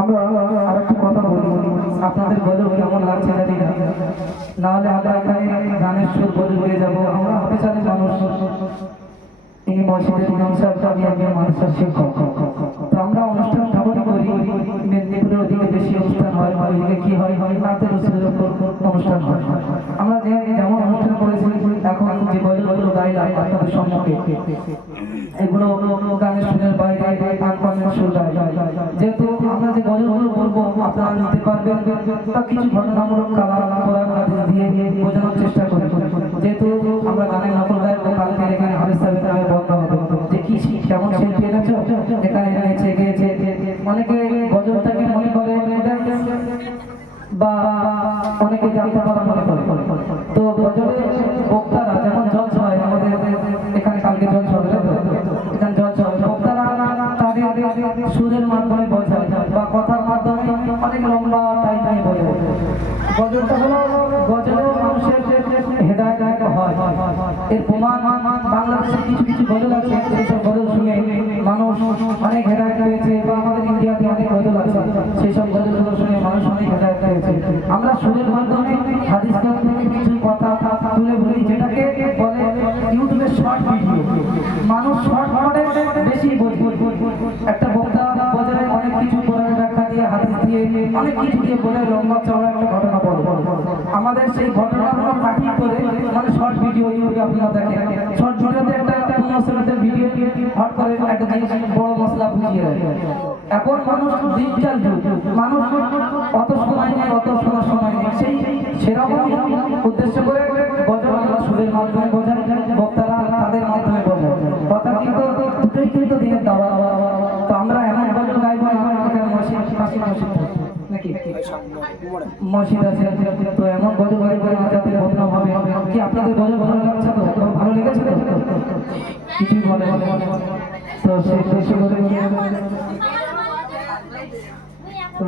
আমরা আরেকটা কথা বলি, আপনাদের গজল কেমন লাগছে জানি না, নাহলে আমরা এখানে গানের সুর বলে বলে যাবো। আমরা হতে চাই মানুষ, এই মসজিদের ইমাম সাহেব আমি একজন মানুষের শিক্ষক, তো আমরা অনুষ্ঠান ঠাকুর করি মেদিনীপুরের ওদিকে বেশি অনুষ্ঠান হয়, ওইদিকে কি হয় নাচের অনুষ্ঠান হয়। আমরা যেমন অনুষ্ঠান করেছি এখন যে গজলগুলো গাইলাম আপনাদের সম্মুখে, এগুলো গানের সুরের বাইরে আনকনের সুর গাই। যেহেতু আমরা যে গজলগুলো বলবো আপনারা নিতে পারবেন, তা কিছু ঘটনামূলক কোরআন হাদিস দিয়ে বোঝানোর চেষ্টা করি। যেহেতু আমরা গানের নকল গাইবো, কালকে এখানে হাদিস সাহেবের বন্ধ হবে যে কি কেমন শিল্পী দেখেছো এখানে এনেছে গিয়েছে, অনেকে গজলটাকে মনে করে বা অনেকে জানতে পারা মনে করে। তো গজলে বক্তারা যেমন জল হয় আমাদের এখানে, কালকে জল হবে এখানে জল হয়, বক্তারা তাদের সুরের মাধ্যমে বোঝায় বা কথার মাধ্যমে অনেক লম্বা টাইম নিয়ে বোঝায়। গজলটা হলো গজলেও মানুষের হেদায়েত হয়। এর প্রমাণ বাংলাদেশের কিছু কিছু গজল আছে, সেসব গজল শুনে মানুষ অনেক হেদায়েত পেয়েছে, বা আমাদের ইন্ডিয়াতে অনেক গজল আছে, সেই সব গজলগুলো শুনে মানুষ অনেক হেদায়েত পেয়েছে। আমরা সুরের মাধ্যমে হাদিস গ্রন্থ থেকে কিছু কথা তুলে বলি, যেটাকে বলে ইউটিউবের শর্ট ভিডিও। মানুষ শর্ট করে বেশি বোঝে। একটা বক্তা বাজারে অনেক কিছু কোরআন ব্যাখ্যা দিয়ে, হাদিস দিয়ে, অনেক কিছু দিয়ে বলে লম্বা চওড়া একটা ঘটনা বলে। আমাদের সেই ঘটনাগুলো কাটিয়ে করে মানে শর্ট ভিডিও ইউটিউবে আপনারা দেখেন, শর্ট ভিডিওতে একটা 15 সেকেন্ডের ভিডিও হট করে একটা জিনিস বড় মশলা বুঝিয়ে দেয়। এখন মানুষ ডিজিটাল যুগ, মানুষ অত সময় নেই, অত শোনার সময় নেই, সেই সেরকম উদ্দেশ্য করে গজল আমরা সুরের মাধ্যমে বোঝাই, বক্তারা তাদের মাধ্যমে বোঝায়। কথা কিন্তু দুটোই কিন্তু দিনের দাওয়া। তো আমরা এমন গজল গাইবো, আমার এখানে মসজিদ নাকি মসজিদ আছে, তো এমন গজল গাইবো যাতে বদনাম হবে। কি আপনাদের গজল ভালো লাগছে? তো ভালো লেগেছে তো কিছুই বলে তো সেই দেশে বলে তো